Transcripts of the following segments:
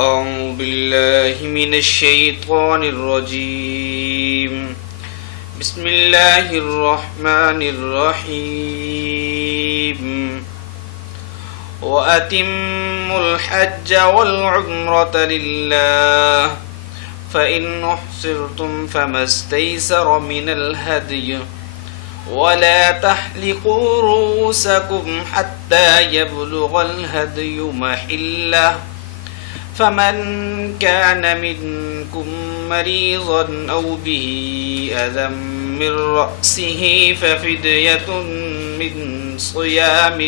أعوذ بالله من الشيطان الرجيم. بسم الله الرحمن الرحيم. وأتموا الحج والعمرة لله فإن أحصرتم فما استيسر من الهدي ولا تحلقوا رؤوسكم حتى يبلغ الهدي محله فمن كان منكم مريضا أو به أذى من رأسه ففدية من صيام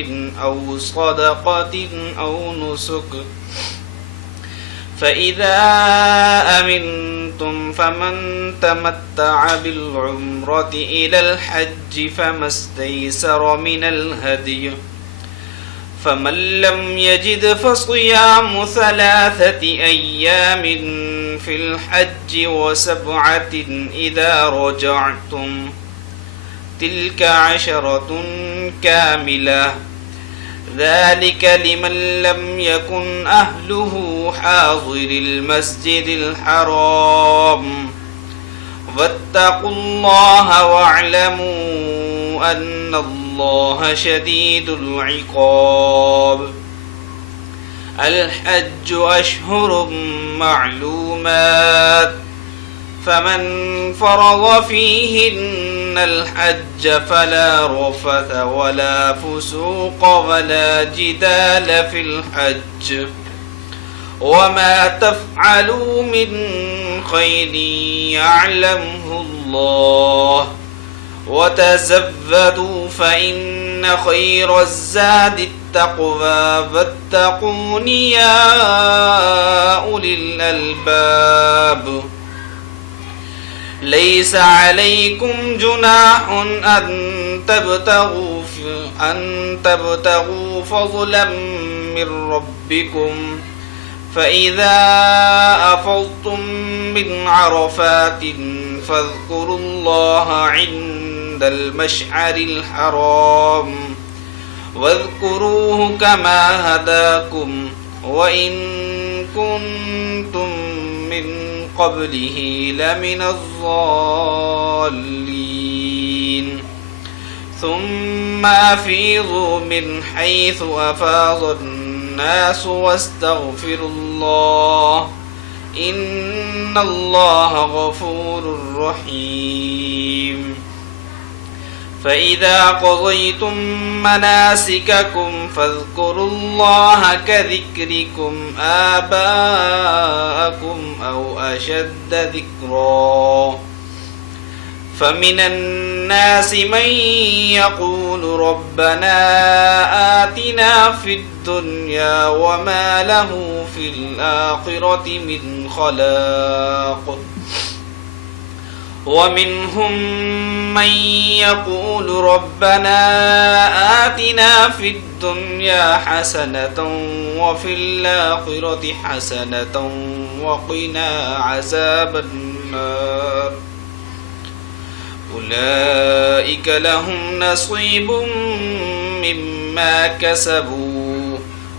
أو صدقة أو نسك فإذا أمنتم فمن تمتع بالعمرة إلى الحج فما استيسر من الهدي فمن لم يجد فصيام 3 أيام في الحج و7 إذا رجعتم تلك 10 كاملة ذلك لمن لم يكن أهله حاضر المسجد الحرام واتقوا الله واعلموا أن الله شديد العقاب. الحج أشهر معلومات فمن فرض فيهن الحج فلا رفث ولا فسوق ولا جدال في الحج وما تفعلوا من خير يعلمه الله وتزودوا فإن خير الزاد التقوى واتقون يا أولي الألباب. ليس عليكم جناح أن تبتغوا فضلا من ربكم فإذا أفضتم من عرفات فاذكروا الله عند المشعر الحرام واذكروه كما هداكم وإن كنتم من قبله لمن الضالين. ثم أفيضوا من حيث أفاض الناس واستغفروا الله إن الله غفور رحيم. فإذا قضيتم مناسككم فاذكروا الله كذكركم آباءكم أو أشد ذكرا فمن الناس من يقول ربنا آتنا في الدنيا وما له في الآخرة من خلاق ومنهم من يقول ربنا آتنا في الدنيا حسنة وفي الآخرة حسنة وقنا عذاب النار. أولئك لهم نصيب مما كسبوا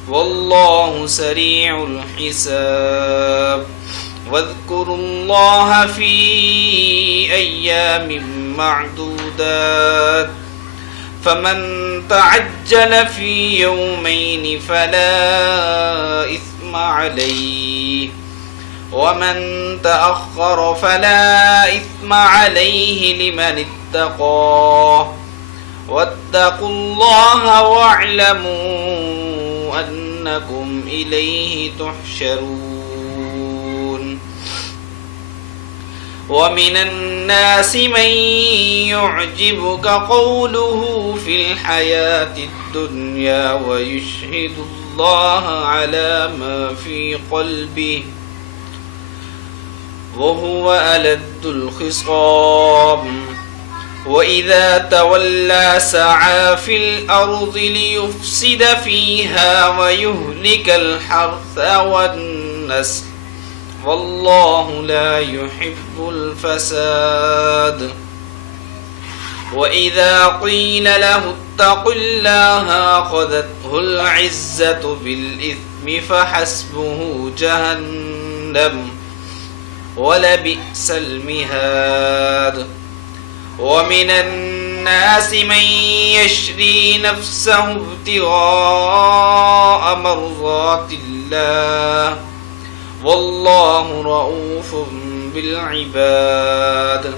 والله سريع الحساب. واذكروا الله في أيام معدودات فمن تعجل في يومين فلا إثم عليه ومن تأخر فلا إثم عليه لمن اتقاه واتقوا الله واعلموا أنكم إليه تحشرون. ومن الناس من يعجبك قوله في الحياة الدنيا ويشهد الله على ما في قلبه وهو ألد الخصام وإذا تولى سعى في الأرض ليفسد فيها ويهلك الحرث والنسل والله لا يحب الفساد. وإذا قيل له اتق الله أخذته له العزة بالإثم فحسبه جهنم ولبئس المهاد ومن الناس من يشري نفسه ابتغاء مرضات الله والله رؤوف بالعباد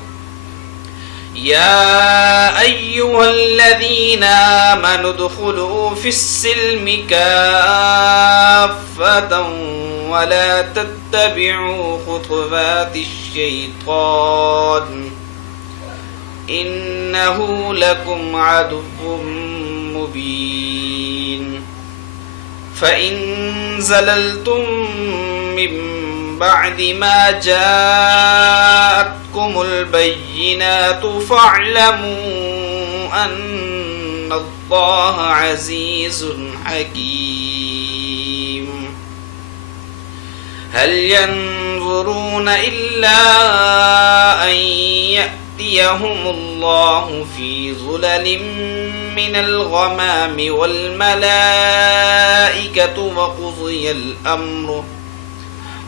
يا أيها الذين آمنوا ادخلوا في السلم كافة ولا تتبعوا خطوات الشيطان إنه لكم عدو مبين فإن زللتم من بعد ما جاءتكم البينات فاعلموا أن الله عزيز حكيم هل ينظرون إلا أن يأتيهم الله في ظلل من الغمام والملائكة وقضي الأمر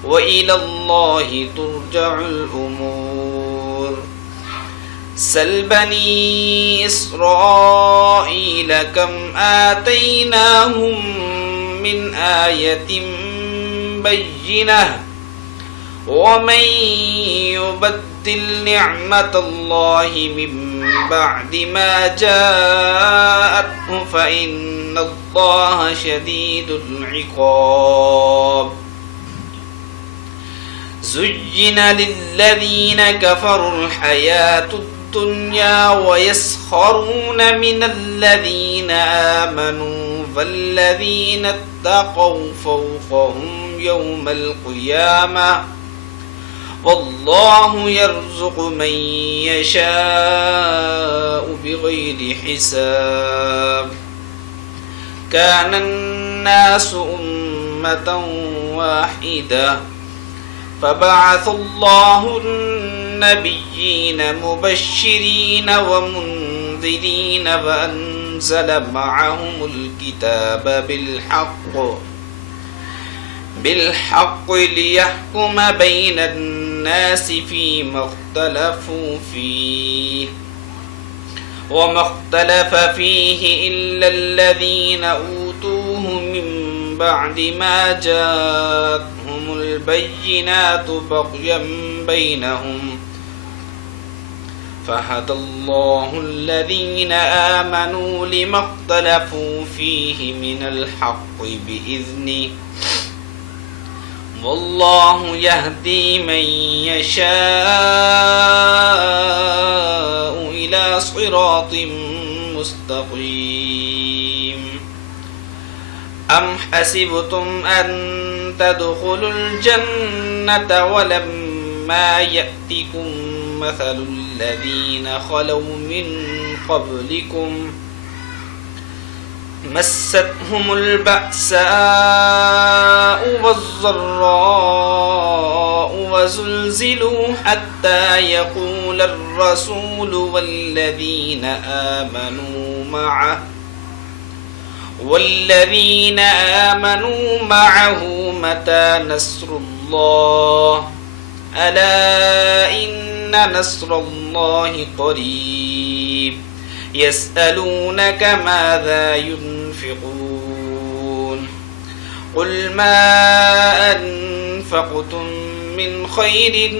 وإلى الله ترجع الأمور سل بني إسرائيل كم آتيناهم من آية بينة ومن يبدل نعمة الله من بعد ما جاءته فإن الله شديد العقاب زين للذين كفروا الحياة الدنيا ويسخرون من الذين آمنوا فالذين اتقوا فوقهم يوم القيامة والله يرزق من يشاء بغير حساب كان الناس أمة واحدة فبعث الله النبيين مبشرين ومنذرين وأنزل معهم الكتاب بالحق ليحكم بين الناس فيما اختلفوا فيه وما اختلف فيه إلا الذين أوتوه من بعد ما جاءتهم البينات بغيا بينهم فهدى الله الذين آمنوا لما اختلفوا فيه من الحق بإذنه والله يهدي من يشاء إلى صراط مستقيم أم حسبتم أن تدخلوا الجنة ولما يأتكم مثل الذين خلوا من قبلكم مستهم البأساء والضراء وزلزلوا حتى يقول الرسول والذين آمنوا معه متى نصر الله ألا إن نصر الله قريب يسألونك ماذا ينفقون قل ما أنفقتم من خير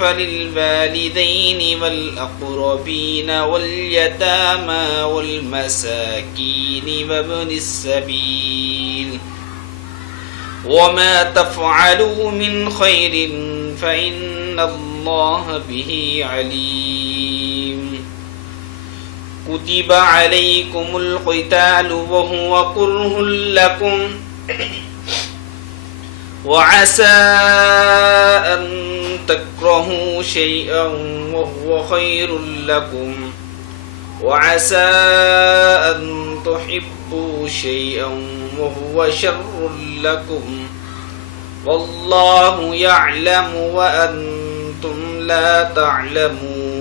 فللوالدين والأقربين واليتامى والمساكين وابن السبيل وما تفعلوا من خير فإن الله به عليم كتب عليكم القتال وهو كره لكم وعسى أن تكرهوا شيئا وهو خير لكم وعسى أن تحبوا شيئا وهو شر لكم والله يعلم وأنتم لا تعلمون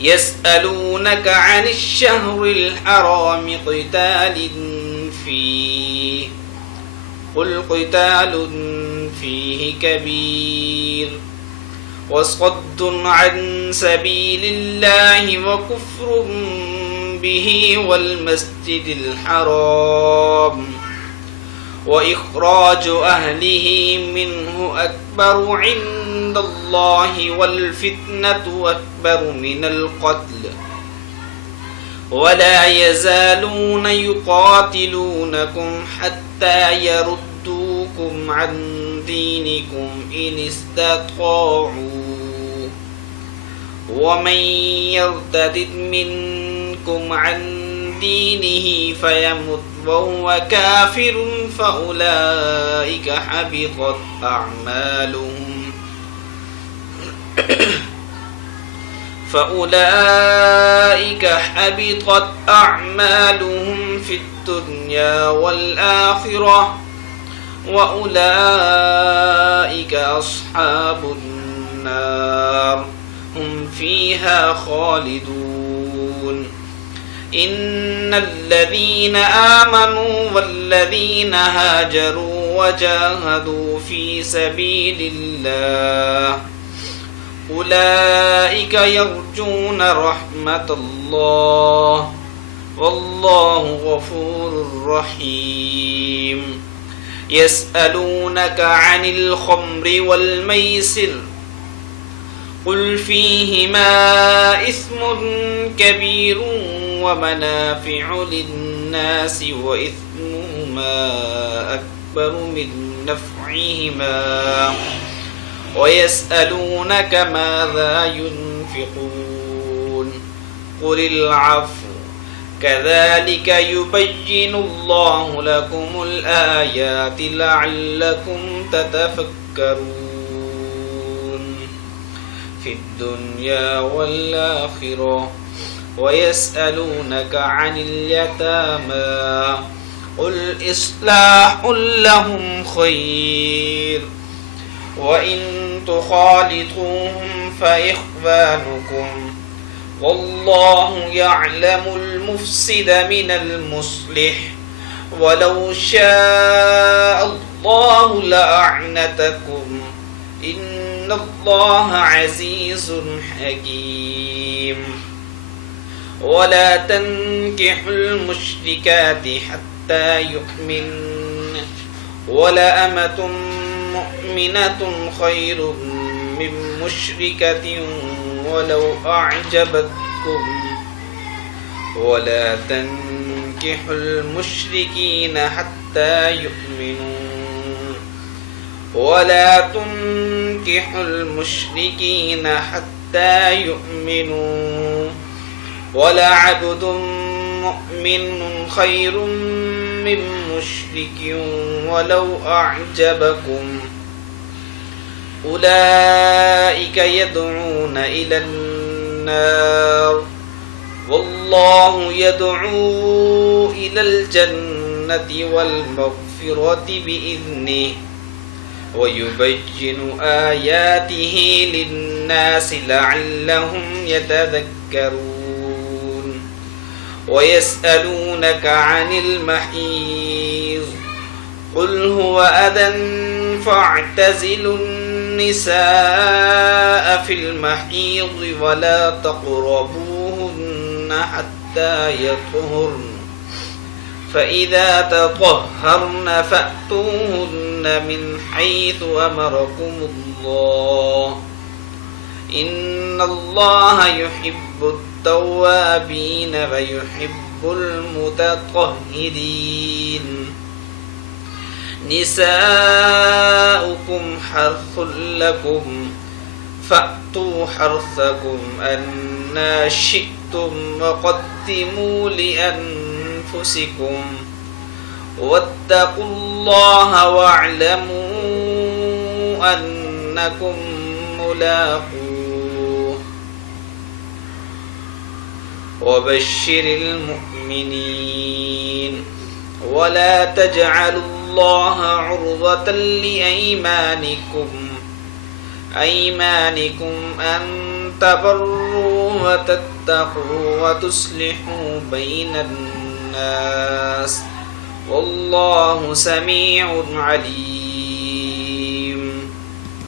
يسألونك عن الشهر الحرام قتال فيه قل قتال فيه كبير وصد عن سبيل الله وكفر به والمسجد الحرام وإخراج أهله منه أكبر عند الله والفتنة أكبر من القتل ولا يزالون يقاتلونكم حتى يردوكم عن دينكم إن استطاعوا ومن يرتد منكم عن دينه فيمت وهو كافر فأولئك حبطت أعمالهم في الدنيا والآخرة وأولئك أصحاب النار هم فيها خالدون إن الذين آمنوا والذين هاجروا وجاهدوا في سبيل الله أولئك يرجون رحمة الله والله غفور رحيم يسألونك عن الخمر والميسر قل فيهما إثم كبير ومنافع للناس وإثمهما أكبر من نفعهما ويسألونك ماذا ينفقون قل العفو كذلك يبين الله لكم الآيات لعلكم تتفكرون في الدنيا والآخرة ويسألونك عن اليتامى قل إصلاح لهم خير وإن تخالطوهم فإخوانكم والله يعلم المفسد من المصلح ولو شاء الله لأعنتكم إن الله عزيز حكيم ولا تنكحوا المشركات حتى يؤمن ولأمة مؤمنة خير من مشركة ولو أعجبتكم ولا تنكحوا المشركين حتى يؤمنوا ولا تنكحوا المشركين حتى يؤمنوا ولعبد مؤمن خير من مشرك ولو أعجبكم أولئك يدعون إلى النار والله يدعو إلى الجنة والمغفرة بإذنه ويبين آياته للناس لعلهم يتذكرون ويسألونك عن المحيض قل هو أذى فاعتزلوا النساء في المحيض ولا تقربوهن حتى يطهرن فإذا تطهرن فأتوهن من حيث أمركم الله إن الله يحب التوابين ويحب المتطهرين نساؤكم حرث لكم فأتوا حرثكم أنى شئتم وقدموا لأنفسكم واتقوا الله واعلموا أنكم ملاقوه وبشر المؤمنين ولا تجعلوا الله عرضة لأيمانكم أن تبروهم وتتقوا وتصلحوا بين الناس والله سميع عليم